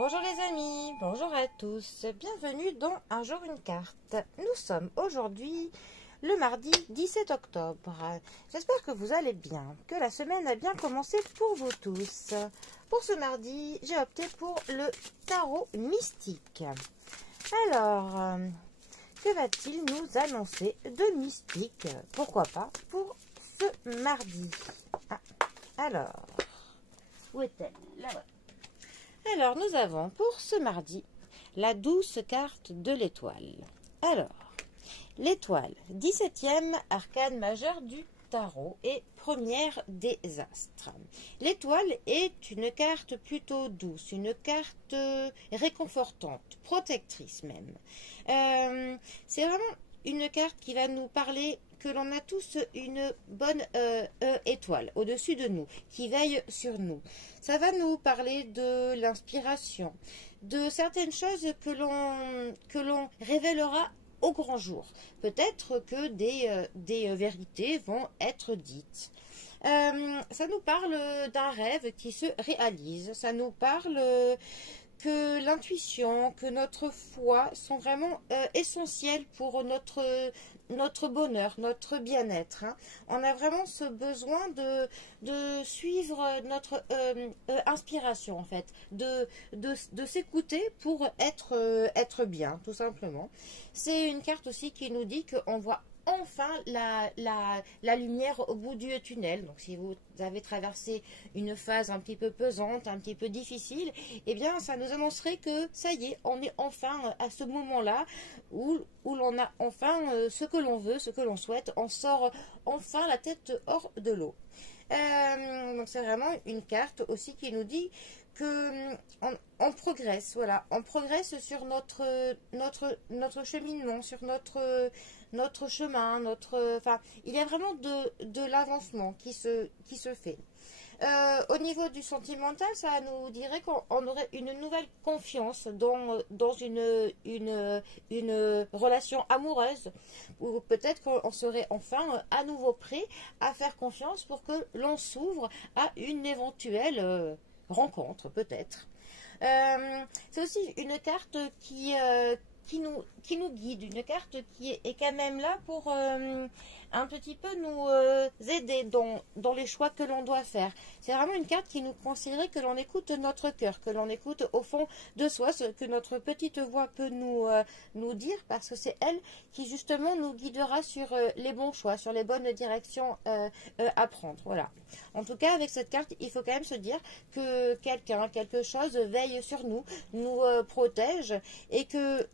Bonjour les amis, bonjour à tous, bienvenue dans Un jour une carte. Nous sommes aujourd'hui le mardi 17 octobre. J'espère que vous allez bien, que la semaine a bien commencé pour vous tous. Pour ce mardi, j'ai opté pour le tarot mystique. Alors, que va-t-il nous annoncer de mystique? Pourquoi pas pour ce mardi? Alors, où est-elle? Là-bas. Alors, nous avons pour ce mardi la douce carte de l'étoile. Alors, l'étoile, 17e arcane majeur du tarot et première des astres. L'étoile est une carte plutôt douce, une carte réconfortante, protectrice même. C'est vraiment une carte qui va nous parler que l'on a tous une bonne étoile au-dessus de nous, qui veille sur nous. Ça va nous parler de l'inspiration, de certaines choses que l'on révélera au grand jour. Peut-être que des vérités vont être dites. Ça nous parle d'un rêve qui se réalise. Ça nous parle que l'intuition, que notre foi sont vraiment essentielles pour notre bonheur, notre bien-être. On a vraiment ce besoin de suivre notre inspiration, en fait, de s'écouter pour être bien, tout simplement. C'est une carte aussi qui nous dit qu'on voit enfin la lumière au bout du tunnel. Donc si vous avez traversé une phase un petit peu pesante, un petit peu difficile, eh bien ça nous annoncerait que ça y est, on est enfin à ce moment-là où l'on a enfin ce que l'on veut, ce que l'on souhaite, on sort enfin la tête hors de l'eau. Donc c'est vraiment une carte aussi qui nous dit que on progresse, voilà, on progresse sur notre cheminement, sur notre chemin, enfin, il y a vraiment de l'avancement qui se fait. Au niveau du sentimental, ça nous dirait qu'on aurait une nouvelle confiance dans une relation amoureuse, ou peut-être qu'on serait enfin à nouveau prêt à faire confiance pour que l'on s'ouvre à une éventuelle rencontre, peut-être. C'est aussi une carte qui nous guide, une carte qui est quand même là pour un petit peu nous aider dans les choix que l'on doit faire. C'est vraiment une carte qui nous conseillerait que l'on écoute notre cœur, que l'on écoute au fond de soi ce que notre petite voix peut nous dire, parce que c'est elle qui justement nous guidera sur les bons choix, sur les bonnes directions à prendre. Voilà. En tout cas, avec cette carte, il faut quand même se dire que quelque chose veille sur nous, nous protège, et que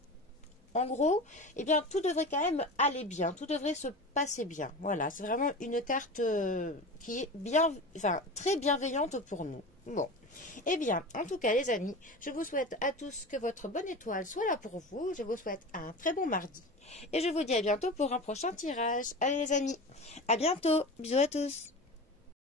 en gros, eh bien, tout devrait quand même aller bien, tout devrait se passer bien. Voilà, c'est vraiment une carte qui est très bienveillante pour nous. Bon, eh bien, en tout cas, les amis, je vous souhaite à tous que votre bonne étoile soit là pour vous. Je vous souhaite un très bon mardi. Et je vous dis à bientôt pour un prochain tirage. Allez, les amis, à bientôt. Bisous à tous.